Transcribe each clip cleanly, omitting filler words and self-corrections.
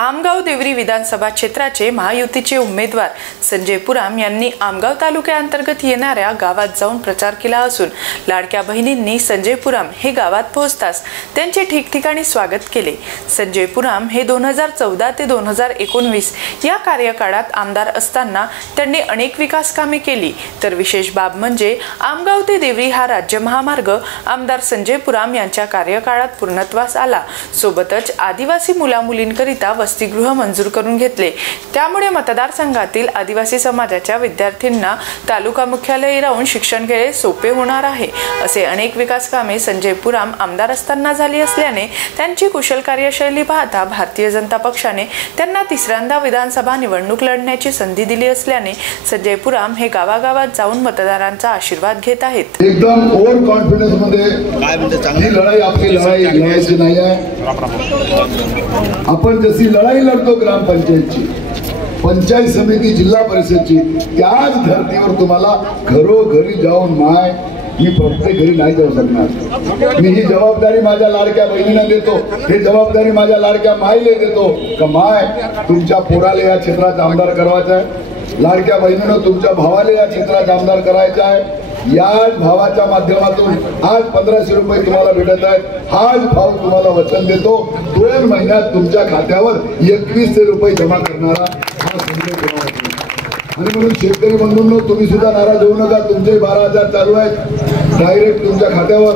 आमगाव देवरी विधानसभा क्षेत्राचे महायुतीचे उमेदवार संजय पुराम यांनी आमगाव तालुक्याअंतर्गत येणाऱ्या गावात जाऊन प्रचार केला असून लाडक्या बहिणींनी संजय पुराम हे गावात पोहोचताच त्यांचे ठिकठिकाणी स्वागत केले। संजय पुराम हे 2014 ते 2019 या कार्यकाळात आमदार असताना त्यांनी अनेक विकास कामे केली। तर विशेष बाब म्हणजे आमगाव ते देवरी हा राज्य महामार्ग आमदार संजय पुराम यांच्या कार्यकाळात पूर्णत्वास आला। सोबतच आदिवासी मुलामुलींकरिता वसतिगृह मंजूर करून घेतले। त्यामुळे मतदारसंघातील आदिवासी समाजाच्या विद्यार्थ्यांना तालुका मुख्यालयी राहून शिक्षण घेणे सोपे होणार आहे। असे अनेक विकास कामे संजय पुराम आमदार असताना झाली असल्याने त्यांची कुशल कार्यशैली पाहता भारतीय जनता पक्षाने त्यांना तिसऱ्यांदा विधानसभा निवडणूक लढण्याची संधी दिली असल्याने संजय पुराम हे गावागावात जाऊन मतदारांचा आशीर्वाद घेत आहेत। एकदम ओव्हर कॉन्फिडन्स मध्ये काय म्हणते चांगली लढाई आपली लढायची नाही आहे। आपण जशी लढाई लढतो ग्रामपंचायतची, पंचायत समिती, जिल्हा परिषदची, त्याच धर्तीवर तुम्हाला घरोघरी जाऊन मी प्रत्येक घरी नाही जाऊ शकणार। मी ही जबाबदारी माझ्या लाडक्या बहिणींना देतो, हे जबाबदारी माझ्या लाडक्या माईला देतो का माय तुमच्या पोराला या क्षेत्रात आमदार करायचा आहे, लाडक्या बहिणीनं तुमच्या भावाला या क्षेत्रात आमदार करायचा आहे। याच भावाच्या माध्यमातून आज 1500 रुपये तुम्हाला भेटत आहेत। हाच भाव तुम्हाला वचन देतो 2 महिन्यात तुमच्या खात्यावर 2100 रुपये जमा करणारा हा संजय पुराम आहे। आणि म्हणून शेतकरी बंधूंनो, तुम्ही सुद्धा नाराज होऊ नका। तुमचे 12,000 चालू आहेत डायरेक्ट तुमच्या खात्यावर।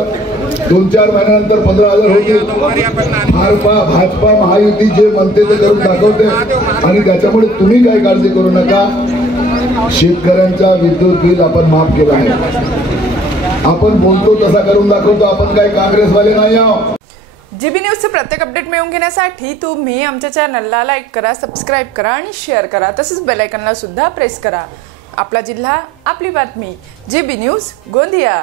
2-4 महिन्यानंतर 15,000 होतील। भाजपा महायुती जे म्हणते ते करून दाखवते आणि त्याच्यामुळे तुम्ही काही काळजी करू नका। शेतकऱ्यांचा विद्युत बिल आपण माफ केला आहे। आपण बोलतो तसा करून दाखवतो। आपण काही काँग्रेसवाले नाही आहोत। जीबी न्यूजचे प्रत्येक अपडेट मिळवून घेण्यासाठी तुम्ही आमच्या चॅनलला लाईक करा, सबस्क्राईब करा आणि शेअर करा। तसेच बेल आयकॉनला सुद्धा प्रेस करा। आपला जिल्हा, आपली बातमी, जीबी न्यूज गोंदिया।